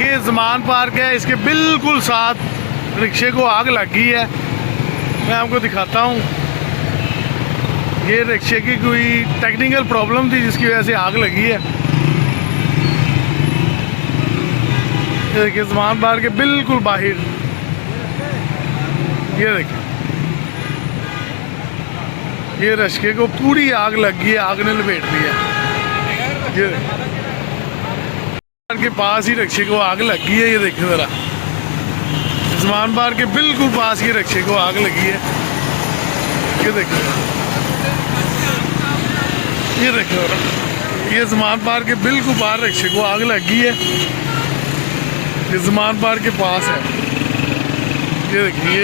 ये ज़मान पार्क है, इसके बिल्कुल साथ रिक्शे को आग लग गई है। मैं आपको दिखाता हूँ। ये रिक्शे की कोई टेक्निकल प्रॉब्लम थी जिसकी वजह से आग लगी है। ये देखिए ज़मान पार्क के बिल्कुल बाहर, ये देखिए ये रिक्शे को पूरी आग लग गई है, आग ने लपेट दिया। ये के पास ही रिक्शे को आग लगी है। ये देखिए ज़रा, ज़मान पार्क के बिल्कुल पास ये रिक्शे को आग लगी है। ये देखिए, ये देखिए ये ज़मान पार्क के बिल्कुल बाहर रिक्शे को आग लगी है। ये ज़मान पार्क के पास है। ये देखिए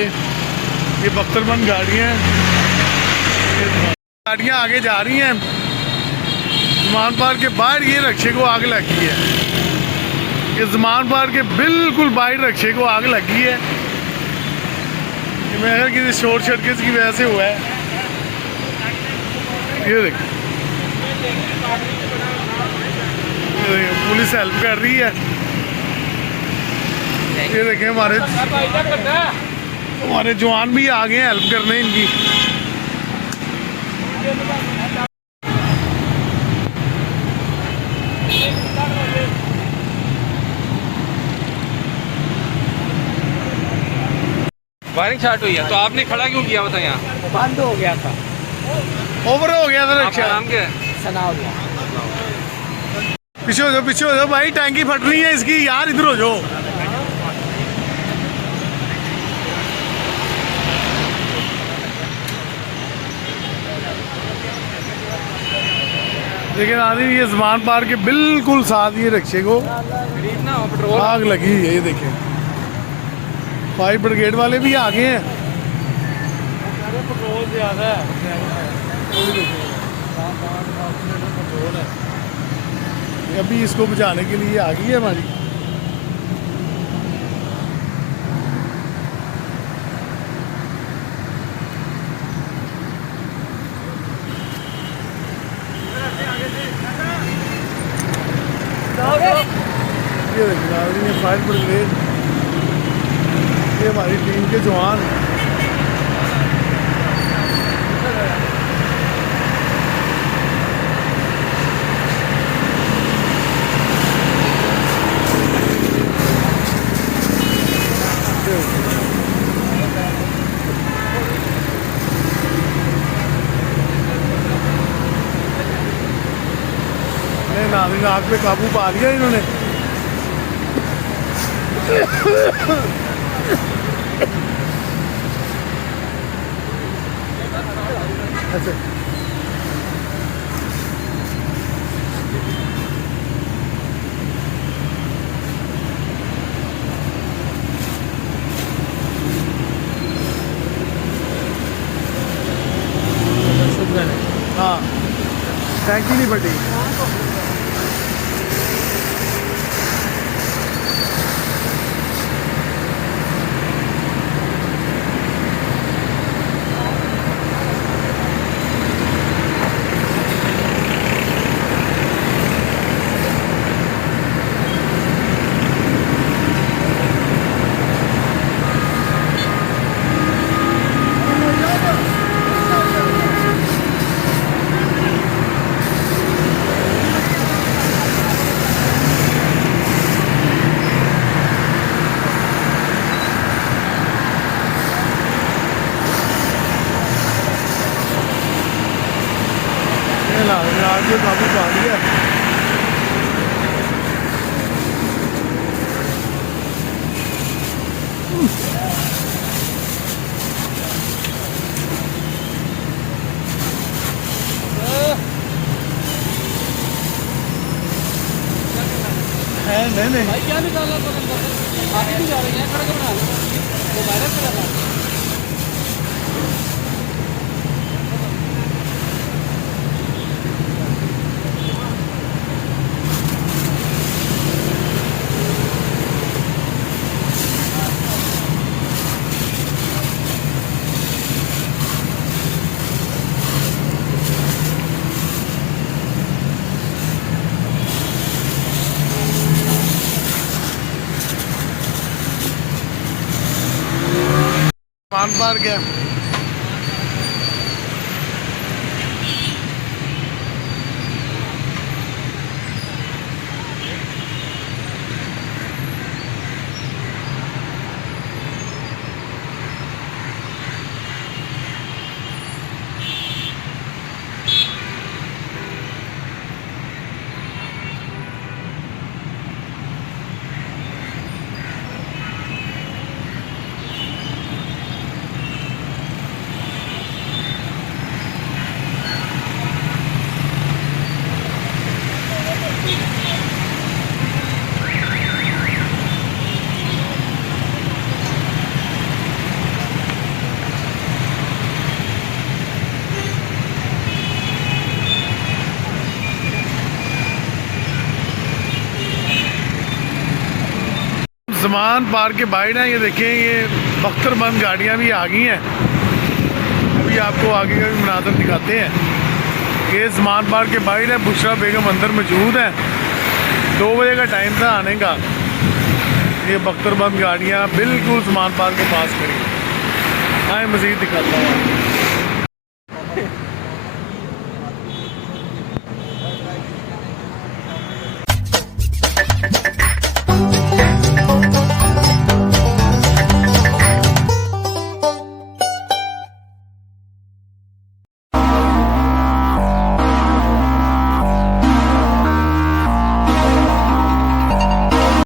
ये बख्तरबंद गाड़ियाँ हैं, गाड़ियाँ आगे जा रही हैं। ज़मान पार्क के बाहर ये रिक्शे को आग लगी है। ये ज़मान पार्क के बिल्कुल बाहर रिक्शे को आग लगी है। मैं किसी शॉर्ट सर्किट की वजह से हुआ है। ये देखिए पुलिस हेल्प कर रही है। ये देखें हमारे जवान भी आ गए हैं हेल्प करने इनकी। वायरिंग शॉर्ट हुई है तो आपने खड़ा क्यों किया बता? यहाँ बंद हो गया था, ओवर हो गया था रिक्शा। नाम क्या है? सनाउल्लाह। पीछे हो जाओ भाई, टैंकी फटनी है इसकी यार, इधर हो जाओ। लेकिन आदमी ये ज़मान पार्क के बिल्कुल साथ ये रिक्शे को आग लगी है। ये देखें फायर ब्रिगेड वाले भी आ गए हैं। पेट्रोल ज़्यादा है, अभी इसको बुझाने के लिए आ गई है हमारी। ये देखिए फायर ब्रिगेड, ये हमारी टीम के जवान। नाज़रीन आग पे काबू पा लिया इन्होंने। अच्छा हाँ, टैंकी नहीं फटी। आग पे काबू पा लिया। नहीं भाई क्या निकाला तो आगे भी जा रहे हैं, खड़ा बना लो वो वायरस कर रहा है। जमान पार्क है। जमान पार्क के बाहर है, ये देखें, ये बख्तरबंद गाड़ियाँ भी आ गई हैं। अभी आपको आगे का भी मनाजर दिखाते हैं। ये जमान पार्क के बाहर है, बुशरा बेगम अंदर मौजूद है। 2 बजे का टाइम था आने का। ये बख्तरबंद गाड़ियाँ बिल्कुल जमान पार्क के पास खड़ी। आए मज़ीद दिखाता हूँ।